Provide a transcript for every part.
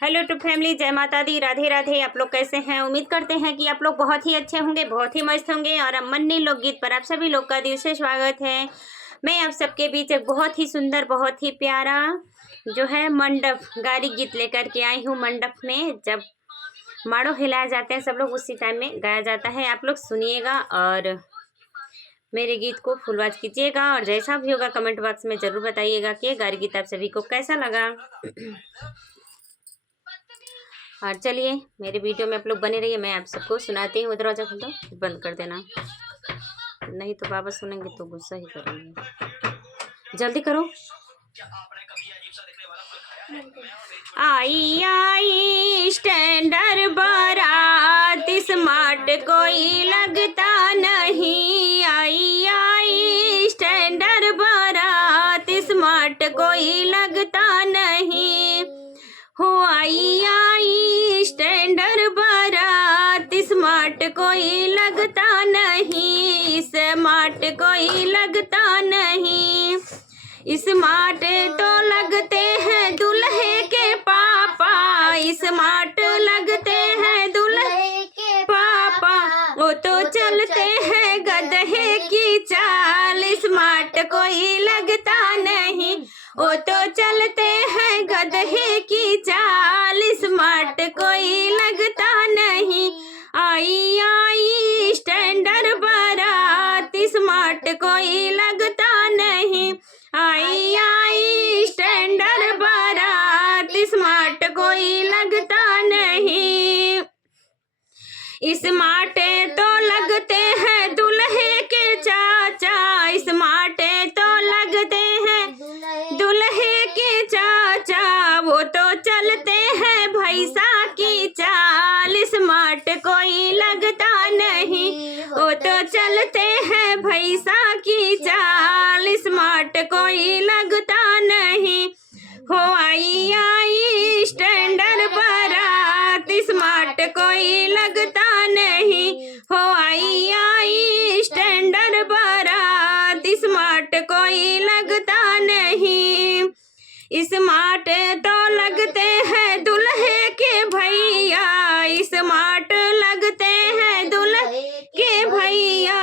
Hello to family, जय माता दी, राधे राधे। आप लोग कैसे हैं? उम्मीद करते हैं कि आप लोग बहुत ही अच्छे होंगे, बहुत ही मस्त होंगे। और अमन्नी लोकगीत पर आप सभी लोग का दिल से स्वागत है। मैं आप सबके बीच एक बहुत ही सुंदर, बहुत ही प्यारा जो है मंडप गारी गीत लेकर के आई हूँ। मंडप में जब माड़ो हिलाए जाते हैं सब लोग, उसी टाइम में गाया जाता है। आप लोग सुनिएगा और मेरे गीत को फुलवाज कीजिएगा, और जैसा भी होगा कमेंट बॉक्स में ज़रूर बताइएगा कि गारी गीत आप सभी को कैसा लगा। और चलिए मेरे वीडियो में आप लोग बने रहिए, मैं आप सबको सुनाती हूँ। दरवाजा खोल दो, बंद कर देना, नहीं तो बाबा सुनेंगे तो गुस्सा ही करेंगे। जल्दी करो। आई आई स्टैंडर्ड बारात, स्मार्ट कोई लगता नहीं। आई आई स्टैंडर्ड बारात, स्मार्ट कोई लगता नहीं। हो आई आई स्टैंडर्ड बारात, स्मार्ट कोई लगता नहीं। स्मार्ट कोई लगता नहीं। स्मार्ट तो लगते हैं दूल्हे के पापा, स्मार्ट लगते हैं दूल्हे के पापा। वो तो चलते हैं गधे की चाल, स्मार्ट कोई लगता नहीं। वो तो चलते हैं गधे की चाल, स्मार्ट कोई लगता नहीं। आई आई स्टैंडर्ड बारात, स्मार्ट कोई लगता नहीं। आई आई स्टैंडर्ड बारात, स्मार्ट कोई लगता नहीं। स्मार्ट तो लगते हैं दूल्हे के चाचा, स्मार्ट तो लगते हैं दूल्हे के चाचा। वो तो चलते हैं भैंसा की चाल, स्मार्ट कोई लगता नहीं। वो तो चलते हैं भैंसा की चाल, स्मार्ट कोई लगता नहीं। हो आई आई स्टैंडर्ड बारात, स्मार्ट कोई लगता नहीं। हो आई आई स्टैंडर्ड बारात, स्मार्ट कोई लगता नहीं। स्मार्ट तो लगते हैं दूल्हे के भैया, स्मार्ट लगते हैं दूल्हे के भैया।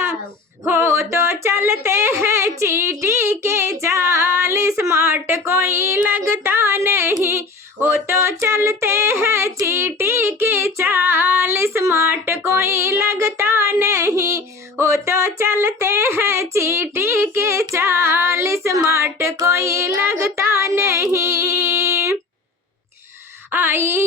हो तो चलते हैं चींटी के जाल, स्मार्ट कोई लगता नहीं। वो तो चलते हैं चींटी के चाल, स्मार्ट कोई लगता नहीं। वो तो चलते हैं चींटी के चाल, स्मार्ट कोई लगता नहीं। आई